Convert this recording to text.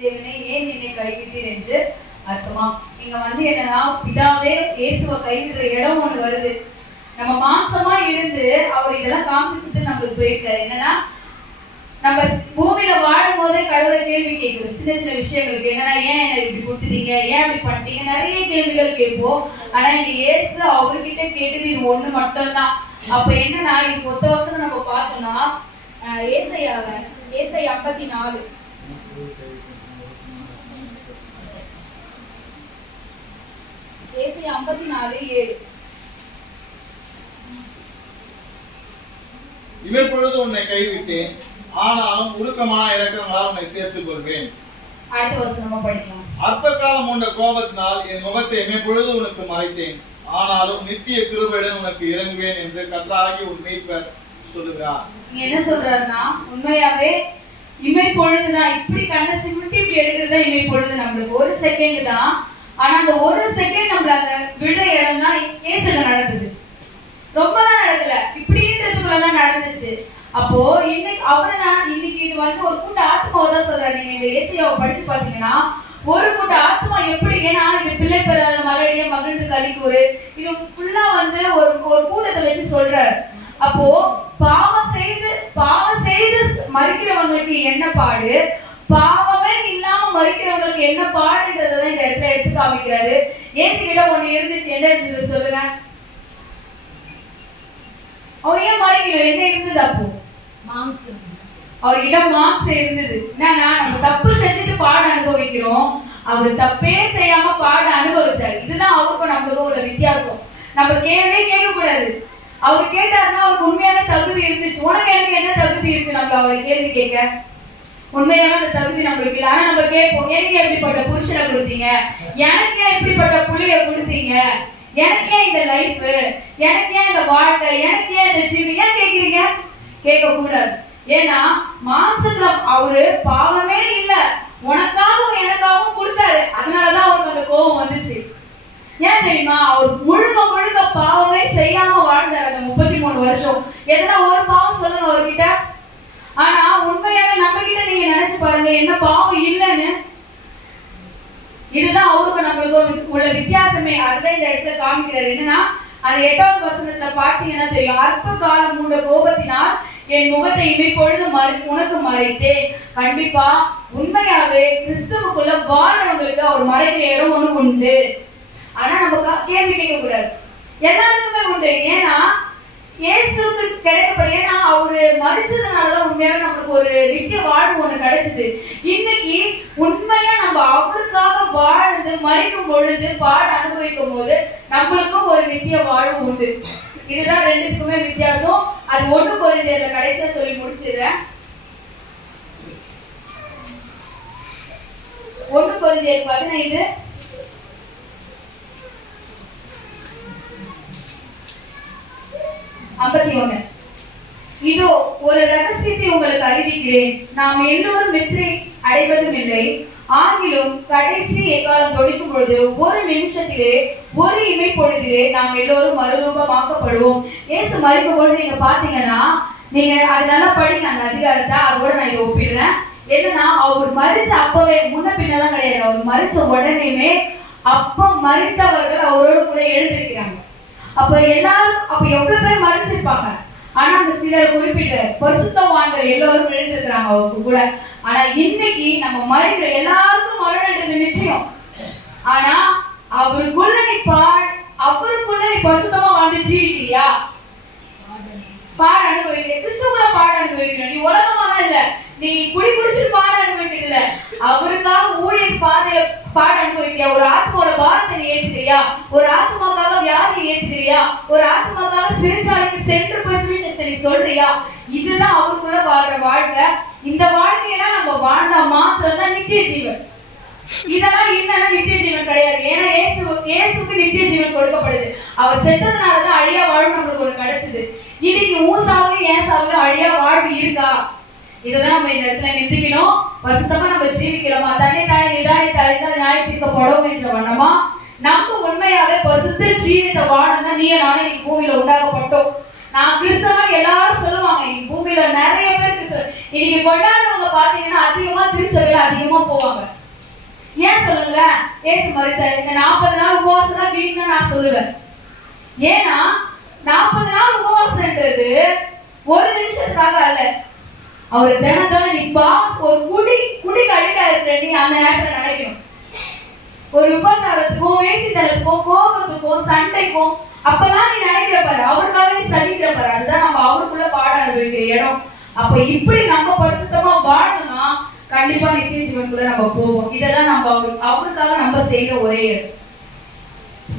தேவனே ஏன் என்னை கைவிட்டீர் என்று அர்த்தமா. இங்க என்னன்னா பிதாவே இயேசுவை கைவிடுற இடம் ஒண்ணு வருது. நம்ம மாம்சமா இருந்து அவர் இதெல்லாம் காமிச்சுட்டு நம்மளுக்கு போயிருக்காரு. என்னன்னா நம்ம பூமியில வாழும் போதே கடவுளை கேள்வி கேட்கிறோம். சின்ன சின்ன விஷயங்களுக்கு என்னன்னா ஏன் என்ன இப்படி கொடுத்துட்டீங்க, ஏன் இப்படி பண்ணிட்டீங்க, நிறைய கேள்விகள் கேட்போம். ஆனா இங்க இயேசு அவர்கிட்ட கேட்டது இது ஒண்ணு மட்டும்தான். அப்ப என்னன்னா இது ஒத்த வசனம் நம்ம பார்த்தோம்னா ஏசாயா 54 ஏசாயா 54:7 இமைப்பொழுது உன்னை கைவிட்டேன், ஆனாலும் உருக்கமான இரக்கங்களால் உன்னை சேர்த்துக் கொள்வேன். அடுத்த வசனமா படிக்கலாம். அற்ப காலம் உண்ட கோபத்தினால் என் முகத்தை இமைப்பொழுது உனக்கு மறைத்தேன், ஆனாலும் நித்திய கிருபையுடன் உனக்கு இறங்குவேன் என்று கர்த்தராகிய உன் மீட்பர் சொல்லுகிறார். என்ன சொல்றாருன்னா உண்மையாவே இமைப்பொழுதுதான் இப்படி கண்ணை சிமிட்டி இப்படி எடுக்கிறதா இமைப்பொழுது. நம்மளுக்கு ஒரு செகண்ட் தான். ஆனா அந்த ஒரு செகண்ட் நம்மள அந்த விட இடம் தான் இயேசுல நடக்குது. ரொம்ப தான் நடக்கல, இப்படின்றதுக்குள்ளதான் நடந்துச்சு. அப்போ இன்னைக்கு இன்னைக்கு இது ஒரு கூட்ட ஆத்மாவை தான் சொல்றாரு. நீங்க இந்த ஏசாயாவை படிச்சு பாத்தீங்கன்னா ஒரு கூட்ட ஆத்மா எப்படி, ஏன்னா இது பிள்ளை பெறாத மலடிய மகிழ்ந்து கலிக்கூறு, இது ஃபுல்லா ஒரு கூட்டத்தை வச்சு சொல்றாரு. அப்போ பாவம் செய்து மறிக்கிறவங்களுக்கு என்ன பாடு, பாவமே இல்லாம மறிக்கிறவங்களுக்கு என்ன பாடுன்றதான் இந்த இடத்துல எடுத்து காமிக்கிறாரு. ஏசு கிட்ட ஒண்ணு இருந்துச்சு, என்ன இருந்தது சொல்லுங்க. அவர் ஏன் மறிக்கணும், என்ன இருந்தது? அப்போ மாம்சம். அவர்கிட்ட மாம்சம் இருந்தது. என்னன்னா நம்ம தப்பு செஞ்சுட்டு பாட அனுபவிக்கிறோம், அவர் தப்பே செய்யாம பாட அனுபவிச்சாரு. இதுதான் அவருக்கும் நம்மளுக்கும் உள்ள வித்தியாசம். நம்ம கேள்வியே கேட்க கூடாது. அவர் கேட்டாருன்னா அவருக்கு உண்மையான தகுதி இருந்துச்சு. உனக்கு எனக்கு என்ன தகுதி இருக்கு நம்ம அவரை கேள்வி கேட்க? உண்மையான அந்த தகுதி நம்மளுக்கு இல்லை. ஆனா நம்ம கேட்போம், எனக்கு எப்படிப்பட்ட புருஷனை கொடுத்தீங்க, எனக்கு எப்படிப்பட்ட புள்ளைய கொடுத்தீங்க, எனக்கு ஏன் இந்த லைஃப், எனக்கு ஏன் இந்த வாழ்க்கை, எனக்கு ஏன் இந்த ஜீவி, ஏன் கேட்கிறீங்க? கேட்க கூடாது. ஏன்னா மாம்சத்துல அவரு பாவமே இல்லை, உனக்காகவும் எனக்காகவும் கொடுத்தாரு. அதனாலதான் அவருக்கு அந்த கோபம் வந்துச்சு. ஏன் தெரியுமா? அவர் முழுக்க பாவமே செய்யாம வாழ்ந்தார் அந்த 33 வருஷம். எதனா ஒரு பாவம் சொல்லணும் அவர்கிட்ட. ஆனா உண்மையாவே நம்ம கிட்ட நீங்க நினைச்சு பாருங்க, என்ன பாவம் இல்லைன்னு. இதுதான் அவருக்கு நம்மளுக்கு உள்ள வித்தியாசமே. அதுதான் இந்த இடத்துல காமிக்கிறாரு. என்னன்னா அந்த 8வது வசனத்துல பார்த்தீங்கன்னா தெரியும், அற்ப காலம் உண்ட கோபத்தினால் என் முகத்தை இமைப்பொழுது உனக்கு மறைத்தேன். கண்டிப்பா உண்மையாவே கிறிஸ்துவுக்குள்ள வாழ்றவங்களுக்கு அவர் மறைக்கிற இடம் ஒண்ணு உண்டு. ஆனா நம்ம கேள்வி கேட்க கூடாது, எல்லாருக்குமே உண்டு. ஏன்னா இயேசுக்கு கிடைக்கப்படும். ஏன்னா அவரு மறிச்சதுனாலதான் உண்மையாவே நம்மளுக்கு ஒரு நித்திய வாழ்வு ஒண்ணு கிடைச்சது. இன்னைக்கு உண்மையா நம்ம அவருக்காக வாழ்ந்து மறிக்கும் பொழுது பாட அனுபவிக்கும் போது நம்மளுக்கும் ஒரு நித்திய வாழ்வு உண்டு. இதுதான் ரெண்டுக்குமே வித்தியாசம். அது 1 கொரிந்தியர்ல கடைசியா சொல்லி முடிச்சிடுறேன். 1 கொரிந்தியர் 15 51. இதோ ஒரு ரகசியத்தை உங்களுக்கு அறிவிக்கிறேன், நாம் எல்லோரும் வெற்றி அடைவதும் இல்லை, ஆகிலும் கடைசி எக்காலம் தொழிக்கும் பொழுது ஒரு நிமிஷத்திலே ஒரு இமை பொழுதிலே நாம் எல்லோரும் மறுரூபமாக்கப்படுவோம். இயேசு மறிக்கும் பொழுது நீங்க பாத்தீங்கன்னா, நீங்க அது நல்லா படிங்க அந்த அதிகாரத்தை. அதோட நான் இதை ஒப்பிடுறேன். என்னன்னா அவர் மறிச்ச அப்பவே, முன்ன பின்னெல்லாம் கிடையாது, அவர் மறிச்ச உடனேயுமே அப்ப மறித்தவர்கள் அவரோடு கூட எழுந்திருக்கிறாங்க. அப்ப எவ்வளவு பேர் மறிச்சிருப்பாங்க. ஆனா அந்த சிலர் குறிப்பிட்ட பரிசுத்தவான்கள் எல்லாரும் எழுந்திருக்கிறாங்க அவருக்கு கூட. ஆனா இன்னைக்கு நம்ம மறிக்கிற எல்லாருக்கும் மரணம்ன்றது நிச்சயம். ஆனா அவருக்குள்ள நீ பரிசுத்தமா வந்து ஜீவிக்கிறியா? பாட அனுபவிக்கிற கிறிஸ்துவ பாட அனுபவிக்கிற நீ உலகமாலாம் இல்ல, நீ குடிச்சிட்டு பாட அனுபவிக்கிறது இல்ல, அவருக்காக ஊழியர் பாட அனுபவிக்கிறியா? ஒரு ஆத்மாவோட பாரத்தை நீ ஏத்துக்கிறியா? ஒரு ஆத்மாக்காக வியாதியை ஏத்துக்கிறியா? ஒரு ஆத்மாக்காக சிறைச்சாலைக்கு சென்று போய் சுவிசேஷத்தை நீ சொல்றியா? இதுதான் அவருக்குள்ள வாழ்ற வாழ்க்கை. இந்த வாழ்க்கையெல்லாம் நம்ம வாழ்ந்தா மாத்திரம் தான் நித்திய ஜீவன். இதெல்லாம் இல்லைன்னா நித்திய ஜீவன் கிடையாது. ஏன்னா இயேசுக்கு நித்திய ஜீவன் கொடுக்கப்படுது. அவர் செத்ததுனாலதான் அழியா வாழ்வு நம்மளுக்கு ஒண்ணு கிடைச்சது. இன்னைக்கு ஊசாவிலும் ஏசாவிலும் அழியா வாழ்வு இருக்கா? இதுதான் நம்ம இந்த இடத்துல நிறுத்திக்கணும். பரிசுத்தமா நம்ம ஜீவிக்கிறோமா? தன்னை தானே நிதானித்து அறிந்தால் நியாயம் தீர்க்கப்படும் என்ற வண்ணமா நம்ம உண்மையாவே பரிசுத்த ஜீவித்த வாழணும். நீ நானே பூமியில உண்டாகப்பட்டோம். நான் கிறிஸ்தவன் எல்லாரும் சொல்லுவாங்க. இன்னைக்கு பூமியில நிறைய பேர் கிறிஸ்தவ. இன்னைக்கு கொண்டாடுறவங்க பாத்தீங்கன்னா அதிகமா திருச்சபையில அதிகமா போவாங்க. ஏன் சொல்லுங்க? ஏசு மரித்தார். இந்த 40 நாள் உபவாசம் தான் வீக்னு நான் சொல்லுவேன். ஏன்னா 40 நாள் உபவாசம்ன்றது ஒரு நிமிஷத்துக்காக அல்ல. அவர் தினம் நீ பாஸ் ஒரு குடிக்கு அடிக்டா இருக்கிற நீ அந்த நேரத்துல நினைக்கணும். ஒரு உபசாரத்துக்கும் வேசித்தனத்துக்கும் கோபத்துக்கும் சண்டைக்கும் அப்பெல்லாம் நீ நினைக்கிற பாரு, அவருக்காக நீ சகிக்கிற பாரு. அதுதான் நம்ம அவருக்குள்ள பாடம் அனுபவிக்கிற இடம். அப்ப இப்படி நம்ம பரிசுத்தமா வாழணும்னா கண்டிப்பா நித்திய ஜீவனுக்குள்ள நம்ம போவோம். இதெல்லாம் நம்ம அவருக்காக நம்ம செய்யற ஒரே இடம்.